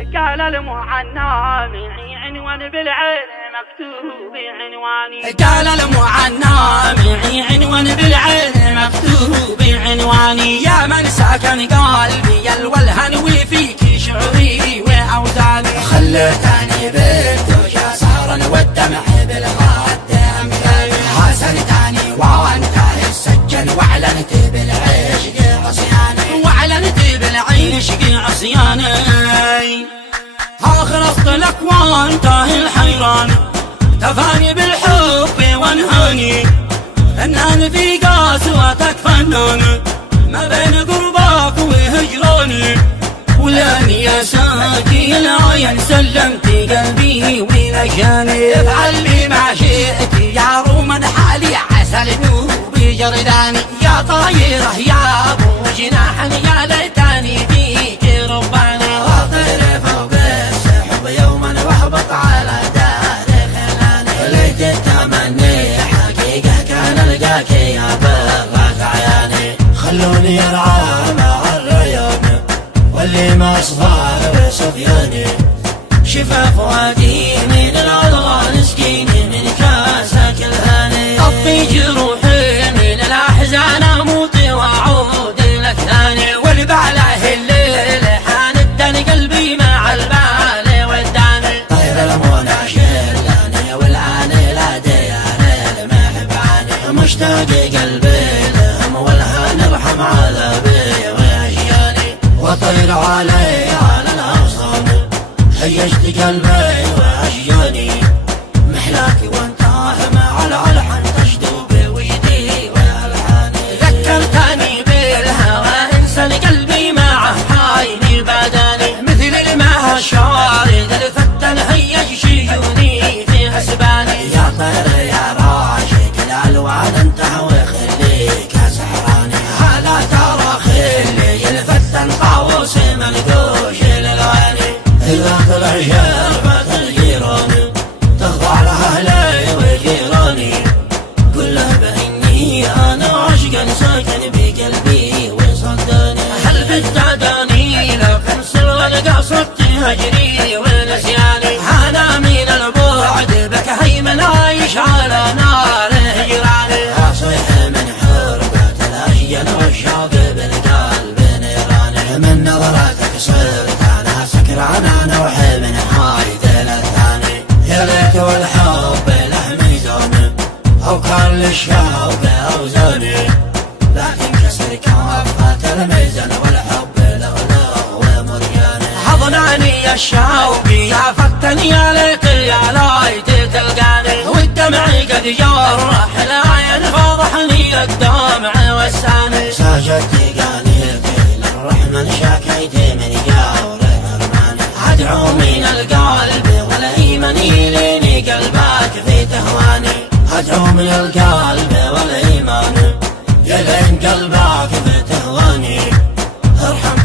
قال المعنى معي عنوان بالعين مكتوب عنواني. قال المعنى معي عنوان بالعين مكتوب عنواني. يا من سكن قلبي الولهن وفيك شعوري واوزاني. خلتني بالدجى سهرا والدمع بالغد امثالي. حسرتني وانت السجن واعلنت بالعشق عصياني. واعلنت بالعشق عصياني. اخلصت لك وانتهي الحيران تفاني بالحب وانهاني. فنان في قسوتك فنان ما بين قربك وهجراني. ولاني يا ساقي العين سلمت قلبي ولجاني. افعل بي ما شئت يا روما حالي عسى ذنوبي جرداني. يا طايره يا ابو جناح يا ليتني فيك رباني. واطير فوق السحب يوما واهبط على دار خلاني. ليت التمني حقيقه كان القاك يا برك عياني. خلوني ارعى مع الريان واللي ما صفار سفياني. شفا فؤادي من الأضغان سقيني من كاسك الهاني. طفي جروحي من الأحزان أموت وأعود لك ثاني. والبعله الليل حاندني قلبي مع البال وداني. طير المنى شلاني والعان لا ديار المحباني. مشتاق قلبي لهم والهان ارحم عذابي واشياني. وطير علي على الأغصان هيجت قلبي واشجاني. محلاك وانتاه مع العلحن تشدو بويدي والحاني. ذكرتني بالهوى انسان قلبي معه حايني بداني. مثل الماء الشارد الفتن هيج شجوني في حسباني. يا طير يا راشق الالوان انت وخليك سحراني. هلا ترى خلي الفتن طاووس منقوش للغاني. إذا طلع شربة الجيران تخضع لها أهلي وجيراني. قل له بإني أنا عشقا ساكن بقلبي وصداني. هل بتعداني لو كنسل والقى صرت هجري ونسياني. أنا من البعد بك هيمن عايش على نار هجراني. أصيح من حربة الأشجان والشوق بالقلب نيراني. من نظرتك صرت أنا نوحي من حايد الثاني. يا ليت والحب له ميزان أو كان للشوق أوزاني. لكن كسر كافة الميزان والحب له ومرجاني. حضناني الشوق يا فتني يا ليت يا ليت تلقاني. والدمع قد جرح العين فضحني الدمع والساني. ساجدت قانيتي للرحمن شاكيتي من جاور أدعو من القلب والإيمان يليني قلبك في تهواني. أدعو من القلب والإيمان يلين قلبك في تهواني. ارحم